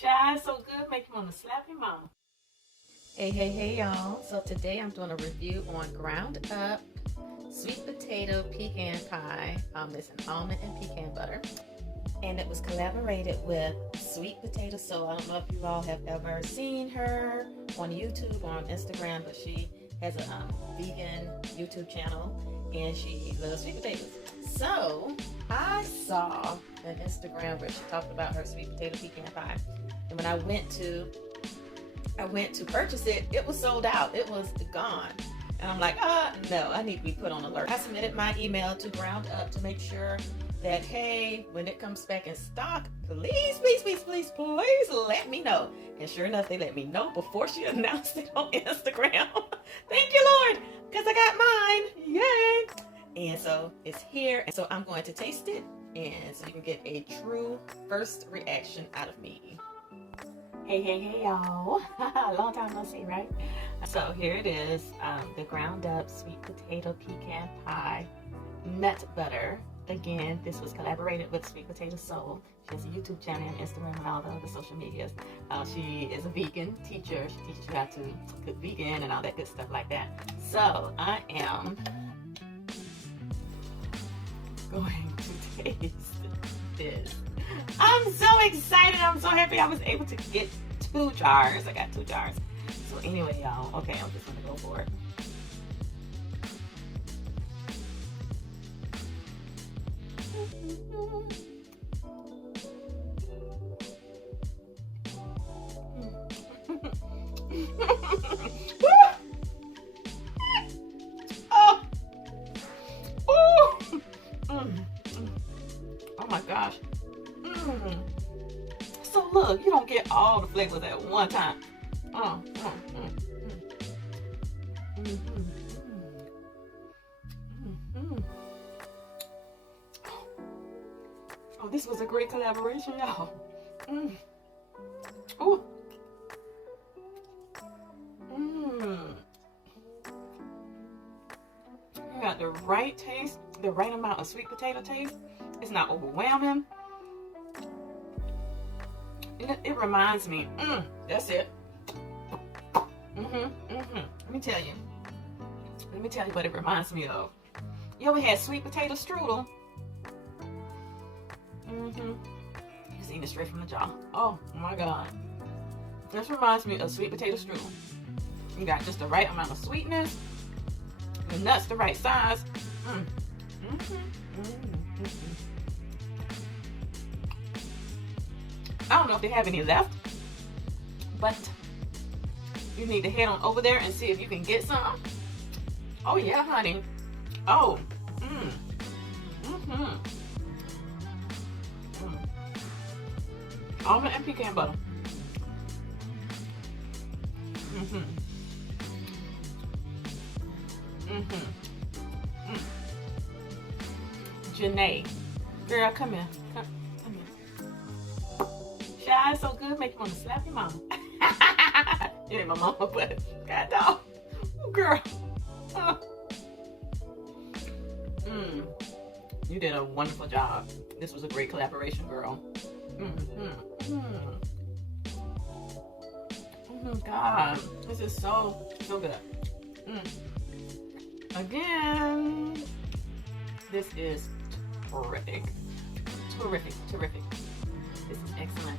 Shy so good, make you want to slap your mama. Hey, y'all. So today I'm doing a review on ground up sweet potato pecan pie. It's an almond and pecan butter. And it was collaborated with Sweet Potato Soul. I don't know if you all have ever seen her on YouTube or on Instagram, but she has a vegan YouTube channel and she loves sweet potatoes. So I saw an Instagram where she talked about her sweet potato pecan pie. And when I went to purchase it, it was sold out. It was gone. And I'm like, no, I need to be put on alert. I submitted my email to Ground Up to make sure that, hey, when it comes back in stock, please let me know. And sure enough, they let me know before she announced it on Instagram. Thank you, Lord, because I got mine. Yay! And so it's here. And so I'm going to taste it, and so you can get a true first reaction out of me. Hey, y'all. Long time no see, right? So here it is, the ground up sweet potato pecan pie nut butter. Again, this was collaborated with Sweet Potato Soul. She has a YouTube channel and Instagram and all the other social medias. She is a vegan teacher. She teaches you how to cook vegan and all that good stuff like that. So I am going to taste this. I'm so excited. I'm so happy I was able to get 2 jars. I got 2 jars. So anyway, y'all, okay, I'm just gonna go for it. Oh my gosh. So look, you don't get all the flavors at one time. Oh, this was a great collaboration, y'all. Oh. You got the right taste, the right amount of sweet potato taste. It's not overwhelming. It reminds me, that's it. Let me tell you what it reminds me of. You ever had sweet potato strudel? Just eating it straight from the jar. Oh my God. This reminds me of sweet potato strudel. You got just the right amount of sweetness, the nuts the right size. I don't know if they have any left, but you need to head on over there and see if you can get some. Oh yeah, honey. Oh. Almond and pecan butter. Jenne, girl, come here. Come here. Shy so good, make you want to slap your mama. You ain't my mama, but God dog. Ooh, girl. You did a wonderful job. This was a great collaboration, girl. Oh my God, this is so good. Again, this is terrific. This is excellent.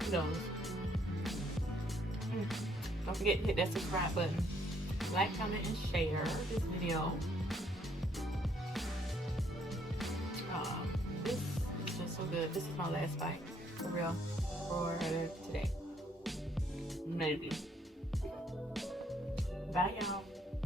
Kudos. Don't forget to hit that subscribe button, like, comment, and share this video. This is just so good. This is my last bite, for real, for today. Maybe.